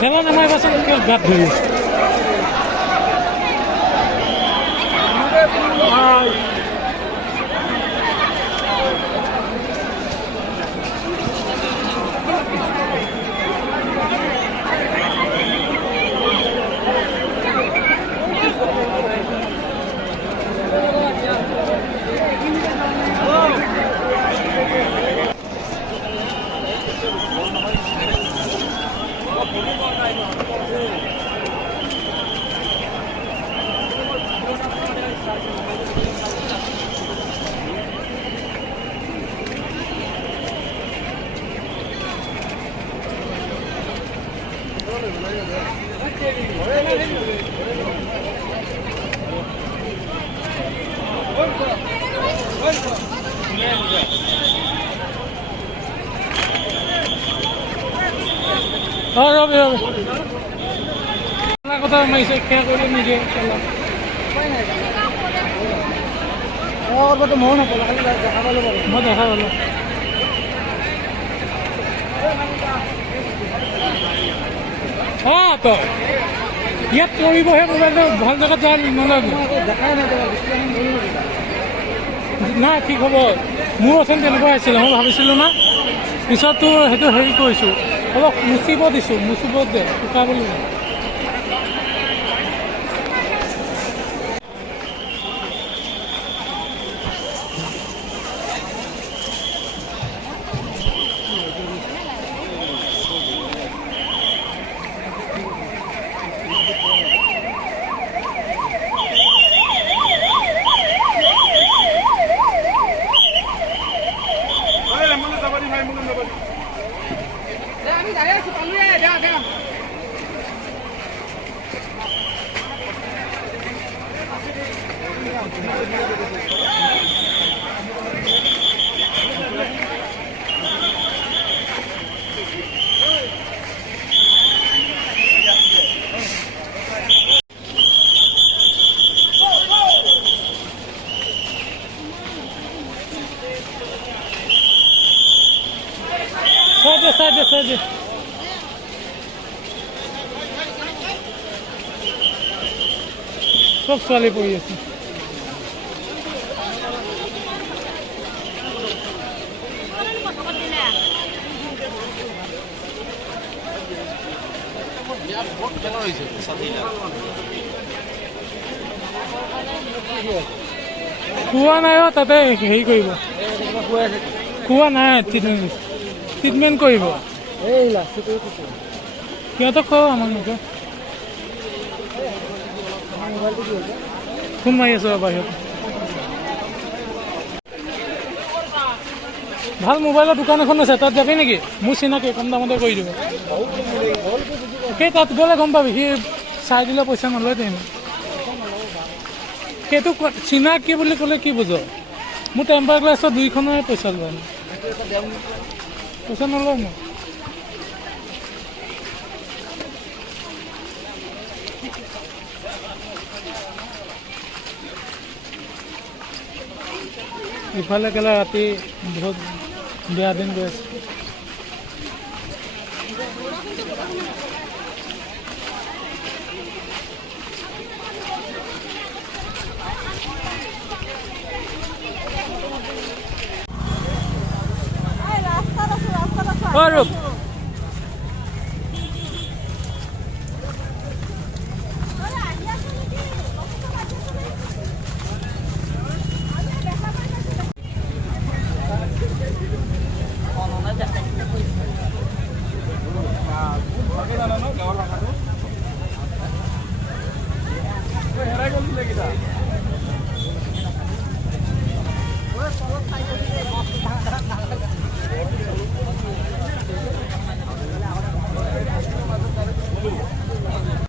Jalan nama pasang kelgat dulu. কথা মাইছে খেয়া কৰি নিজে তো ময়ো নাপালো খালি দেখা পালো মই দেখা পালো তো ইয়াত পৰিবহে মোবাইলটো ভাল জেগাত যোৱা নালাগে দেখাই নাই ঠিক হ'ব মোৰ অথন তেনেকুৱা আছিলে মই ভাবিছিলোঁ না পিছততো সেইটো হেৰি কৰিছোঁ অলপ মুচিব দিছোঁ মুচিব দে শুকাবলৈ Sabe. Só ছোৱালী পঢ়ি আছে খোৱা নাই তাতে হেৰি কৰিব খোৱা নাই ট্ৰিটমেণ্ট কৰিব সিহঁতক কওঁ আমাক নকয় ফোন মাৰি আছোঁ বাহিৰত ভাল মোবাইলৰ দোকান এখন আছে তাত যাবি নেকি মোৰ চিনাকি কম দামতে কৰি দিব সেই তাত গ'লে গম পাবি সি চাই দিলে পইচা নলয় তেনে সেইটো চিনাকি বুলি ক'লে কি বুজ মোৰ টেম্পাৰ গ্লাছৰ দুইখনৰে পইচা লোৱা নাই পইচা নলয় ন ইফালে কেলা ৰাতি বহুত বেয়া দিন গৈ আছে ৰূপ হেৰাই গ'ল